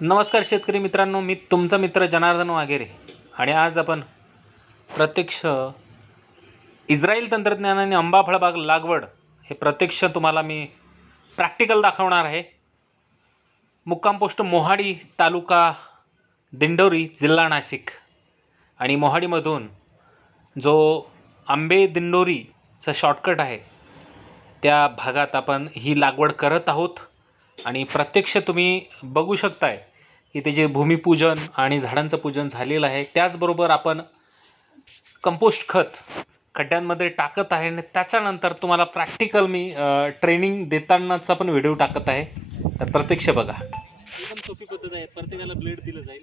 नमस्कार शेतकरी मित्रांनो मी तुमचा मित्र जनार्दन वाघेरे. आणि आज आपण प्रत्यक्ष इस्रायल तंत्रज्ञानाने आंबा फळबाग लागवड हे प्रत्यक्ष तुम्हाला मी प्रॅक्टिकल दाखवणार आहे. मुक्काम पोस्ट मोहाडी तालुका दिंडोरी जिल्हा नाशिक. आणि मोहाडीमधून जो आंबे दिंडोरीचा शॉर्टकट आहे त्या भागात आपण ही लागवड करत आहोत. आणि प्रत्यक्ष तुम्ही बघू शकताय की जे भूमिपूजन आणि झाडांचं पूजन झालेलं आहे त्याचबरोबर आपण कंपोस्ट खत खड्ड्यांमध्ये टाकत आहे आणि त्याच्यानंतर तुम्हाला प्रॅक्टिकल मी ट्रेनिंग देतानाचा पण व्हिडिओ टाकत आहे. तर प्रत्यक्ष बघा. एकदम सोपी पद्धत आहे. प्रत्येकाला ब्लेड दिलं जाईल.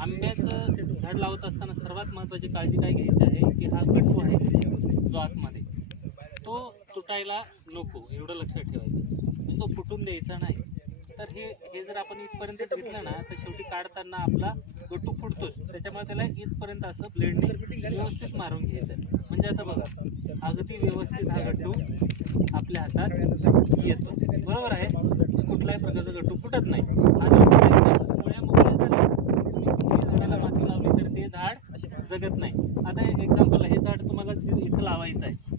आंब्याचं झाड लावत असताना सर्वात महत्त्वाची काळजी काय घ्यायची आहे की हा गट्टू आहे जो आतमध्ये. तो तुटायला नको एवढं लक्षात ठेवायचं. तो फुटून द्यायचा नाही. तर हे हे जर आपण इथपर्यंत घेतलं ना तर शेवटी काढताना आपला गट्टू फुटतोच. त्याच्यामुळे त्याला इथपर्यंत असं ब्लेडने व्यवस्थित मारून घ्यायचं म्हणजे आता बघा अगदी व्यवस्थित हा गट्टू आपल्या हातात येतो. बरोबर आहे? कुठल्याही प्रकारचा गट्टू फुटत नाही. झाडाला माती लावली तर ते झाड जगत नाही. आता एक्झाम्पल हे झाड तुम्हाला इथं लावायचं आहे.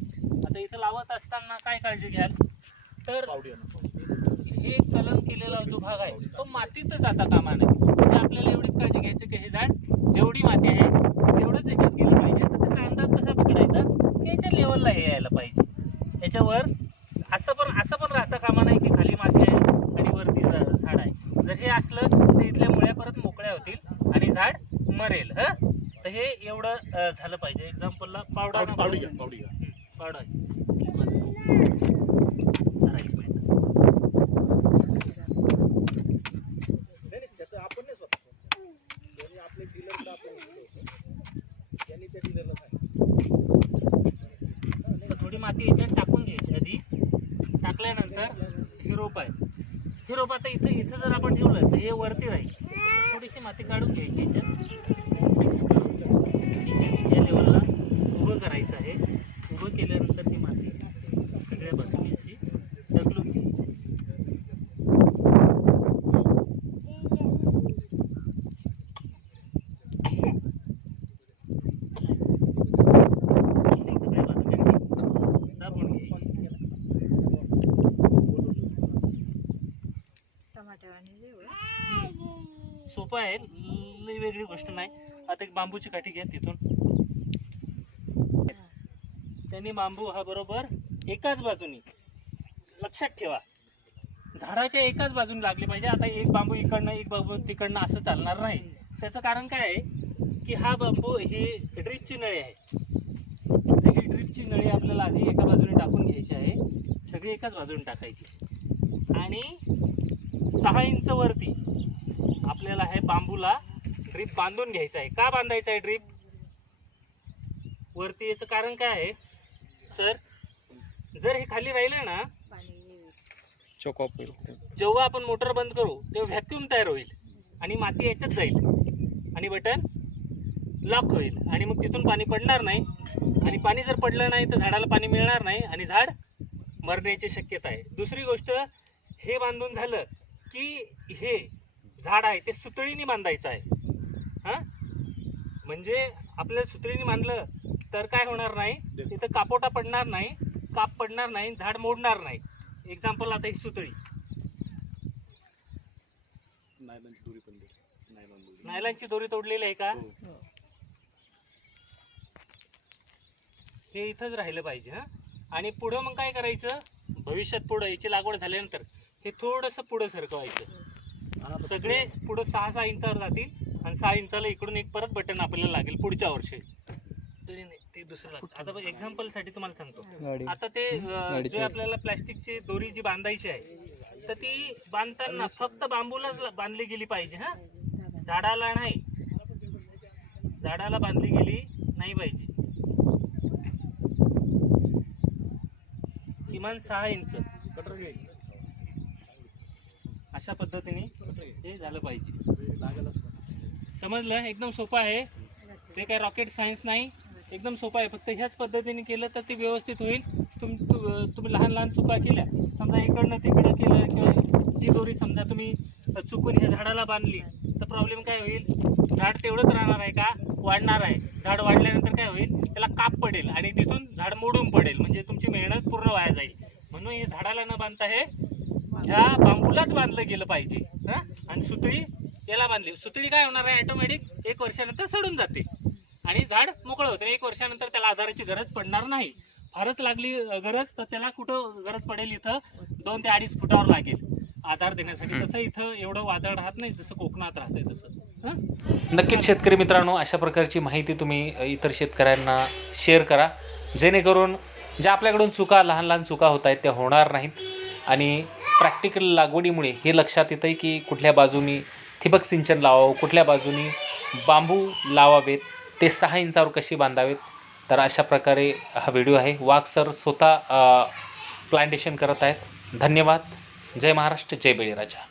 आता इथं लावत असताना काय काळजी घ्याल? तर हे कलम केलेला जो भाग आहे तो मातीतच जाता कामा नये. म्हणजे आपल्याला एवढीच काळजी घ्यायची की हे झाड जेवढी माती आहे तेवढंच याच्यात गेलं पाहिजे. तर त्याचा अंदाज कसा पकडायचा की याच्या लेवलला हे यायला पाहिजे. याच्यावर असं पण असं पण राहता कामा नाही की खाली माती आहे आणि वरती झाड आहे. जर हे असलं तर इथल्या मुळ्या परत मोकळ्या होतील आणि झाड मरेल ह? तर हे एवढं झालं पाहिजे. एक्झाम्पलला पावडा पावडी त्याचं आपण आपले दिलं थोडी माती याच्यात टाकून घ्यायची आधी. टाकल्यानंतर हे रोप आहे. हे रोप आता इथं इथं जर आपण ठेवलं तर हे वरती राहील. थोडीशी माती काढून घ्यायची याच्यात मिक्स करून या लेवलला उभं करायचं आहे उभं केल्यानंतर ही माती सगळ्या बाजूने अशी ढकलून घ्यायची सगळ्या बाजूने दाबून घ्यायची सोपं आहे. लई वेगळी गोष्ट नाही. आता एक बांबूची काठी घ्या तिथून. त्यांनी बांबू हा बरोबर एकाच बाजूनी. लक्षात ठेवा. झाडाच्या एकाच बाजूने लागले पाहिजे. आता एक बांबू इकडनं एक बांबू तिकडनं असं चालणार नाही. त्याचं कारण काय आहे? की हा बांबू ही ड्रीपची नळी आहे. ही ड्रीपची नळी आपल्याला आधी एका बाजूने टाकून घ्यायची आहे. सगळी एकाच बाजूने टाकायची. आणि सहा इंच वरती आपल्याला हे बांबूला ड्रीप बांधून घ्यायचं आहे. का बांधायचं आहे ड्रीप वरती याचं कारण काय आहे? सर जर हे खाली राहिलं ना जेव्हा आपण मोटर बंद करू तेव्हा व्हॅक्यूम तयार होईल आणि माती याच्यात जाईल. आणि बटन लॉक होईल. आणि मग तिथून पाणी पडणार नाही. आणि पाणी जर पडलं नाही तर झाडाला पाणी मिळणार नाही आणि झाड मरण्याची शक्यता आहे. दुसरी गोष्ट हे बांधून झालं की हे झाड आहे ते सुतळीने बांधायचं आहे. हां? म्हणजे आपल्याला सुतळीने बांधलं तर काय होणार नाही? तिथं कापोटा पडणार नाही काप पडणार नाही झाड मोडणार नाही. एक्झाम्पल आता ही सुतळी. नायलॉनची दोरी तोडलेली आहे का? हो. हे इथंच राहिलं पाहिजे हा? आणि पुढं मग काय करायचं? भविष्यात पुढं याची लागवड झाल्यानंतर हे थोडंसं पुढं सरकवायचं. सगळे पुढं सहा सहा इंचावर जातील आणि सहा इंचाला इकडून एक परत बटन आपल्याला लागेल पुढच्या वर्षी. तरी नाही, ते दुसरं लागतं. आता एक्झाम्पलसाठी तुम्हाला सांगतो. आता ते जे आपल्याला प्लॅस्टिकची दोरी जी बांधायची आहे तर ती बांधताना फक्त बांबूलाच बांधली गेली पाहिजे हा? झाडाला नाही. झाडाला बांधली गेली नाही पाहिजे. किमान सहा इंच. कटर अशा पद्धतीने हे झालं पाहिजे. समजलं? एकदम सोपं आहे. ते काय रॉकेट सायन्स नाही. एकदम सोपं आहे. फक्त ह्याच पद्धतीने केलं तर ते व्यवस्थित होईल. तुम तुम्ही लहान लहान चुका केल्या. समजा इकडनं तिकडं केलं किंवा ही दोरी समजा तुम्ही चुकून ह्या झाडाला बांधली तर प्रॉब्लेम काय होईल? झाड तेवढंच राहणार आहे का? वाढणार आहे. झाड वाढल्यानंतर काय होईल? त्याला काप पडेल आणि तिथून झाड मोडून पडेल. म्हणजे तुमची मेहनत पूर्ण वाया जाईल. म्हणून हे झाडाला न बांधता हे ह्या बांबूलाच बांधलं गेलं पाहिजे हा? आणि सुतळी याला बांधली. सुतळी काय होणार आहे? ऑटोमॅटिक एक वर्षानंतर सडून जाते. आणि झाड मोकळं होतं. एक वर्षानंतर त्याला आधाराची गरज पडणार नाही. फारच लागली गरज तर त्याला कुठं गरज पडेल इथं? दोन ते अडीच फुटावर लागेल. आधार देण्यासाठी. तसं इथं एवढं वादळ राहत नाही जसं कोकणात राहतंय तसं? नक्कीच शेतकरी मित्रांनो अशा प्रकारची माहिती तुम्ही इतर शेतकऱ्यांना शेअर करा. जेणेकरून ज्या आपल्याकडून चुका लहान लहान चुका होत आहेत त्या होणार नाहीत. आणि प्रॅक्टिकल लागवडीमुळे हे लक्षात येतं की कुठल्या बाजूनी ठिबक सिंचन लावावं कुठल्या बाजूनी बांबू लावावेत ते सहा इंचावर कशी बांधावेत? तर अशा प्रकारे हा व्हिडिओ आहे. वाघ सर स्वतः प्लांटेशन करत आहेत. धन्यवाद. जय महाराष्ट्र जय बळीराजा.